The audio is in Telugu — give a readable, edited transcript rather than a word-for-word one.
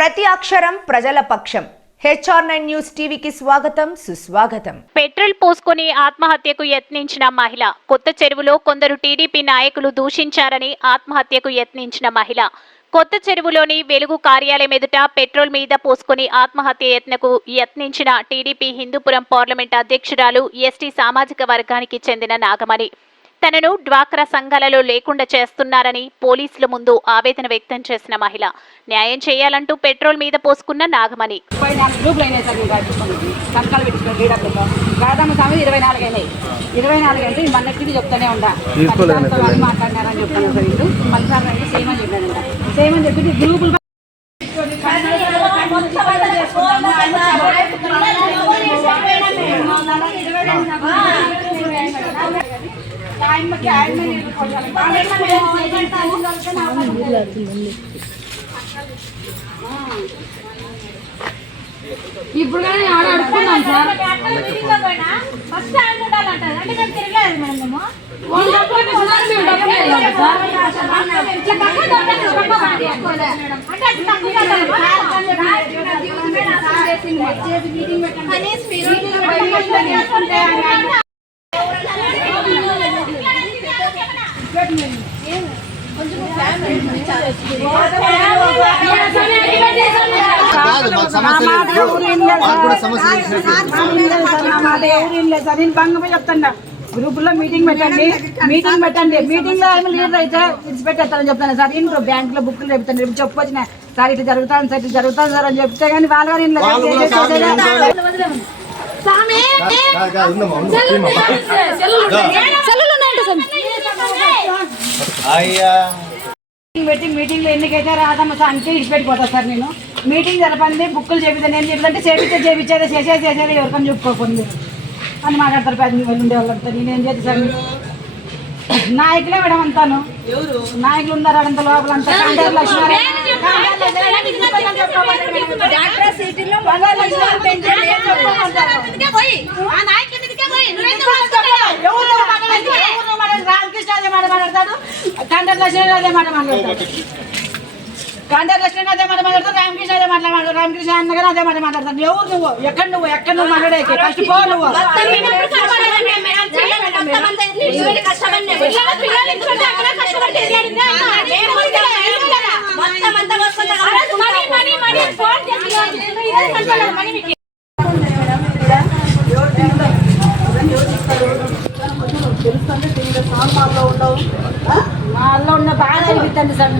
ప్రతి అక్షరం ప్రజల పక్షం. HR9 న్యూస్ టీవీకి స్వాగతం, సుస్వాగతం. పెట్రోల్ పోసుకొని ఆత్మహత్యకు యత్నించిన మహిళ. కొత్త చెరువులో కొందరు టీడీపీ నాయకులు దూషించారని ఆత్మహత్యకు యత్నించిన మహిళ. కొత్త చెరువులోని వెలుగు కార్యాలయం ఎదుట పెట్రోల్ మీద పోసుకొని ఆత్మహత్య యత్నించిన టీడీపీ హిందూపురం పార్లమెంట్ అధ్యక్షురాలు ఎస్టీ సామాజిక వర్గానికి చెందిన నాగమణి. తనను డ్వాక్రా సంఘాలలో లేకుండా చేస్తున్నారని పోలీసుల ముందు ఆవేదన వ్యక్తం చేసిన మహిళ. న్యాయం చేయాలంటూ పెట్రోల్ మీద పోసుకున్న నాగమణి. 24 అంటే మన్నెట్టిది చెప్తానే ఉండా మాట్లాడినారని చెప్తాను సార్. వీళ్ళు మళ్ళీ సేమ్ అని చెప్పానంట. సేమ్ అని చెప్పి గ్రూపులు ఇప్పుడు కానీ ఆడ అడుగుతున్నాం సార్. భంగపోయి చెప్తాను. గ్రూపుల్లో మీటింగ్ పెట్టండి. మీటింగ్ లో లీడర్ అయితే విడిచిపెట్టేస్తారని చెప్తాను సార్. ఇంట్లో బ్యాంక్ లో బుక్లు చెప్తాను. రేపు చెప్పొచ్చిన సార్ ఇట్లా జరుగుతాను సార్, ఇట్లా జరుగుతాను సార్ అని చెప్తే కానీ వాళ్ళ గారు పెట్టి మీటింగ్ లో ఎన్నికైతే రాదమ్మ సార్ అంటే ఇచ్చిపెట్టిపోతాను సార్. నేను మీటింగ్ జరపండి, బుక్కులు చేపిస్తాను. నేను చెప్తుంటే చేసేది చేసేది ఎవరికని చెప్పుకోకండి అని మాట్లాడతారు. 10 వేలు ఉండే వాళ్ళు. నేనేం చేస్తాను సార్? నాయకులే మేడం అంతాను. నాయకులు ఉన్నారు అడంత లోపల అంతా. రామకృష్ణ అదే మాట మాట్లాడతాడు, కాంటాక్ట్ లక్ష్మణ్ అదే మాట మాట్లాడతాడు, రామకృష్ణ అదే మాట్లాడతాడు, రామకృష్ణ అన్నగారు అదే మాట మాట్లాడతాడు. ఎవరు నువ్వు? ఎక్కడ నువ్వు మాట్లాడేకి? ఫస్ట్ పో నువ్వు. తెలుస్తుంది. మాలో ఉన్న బాధ అనిపిస్తుంది సార్.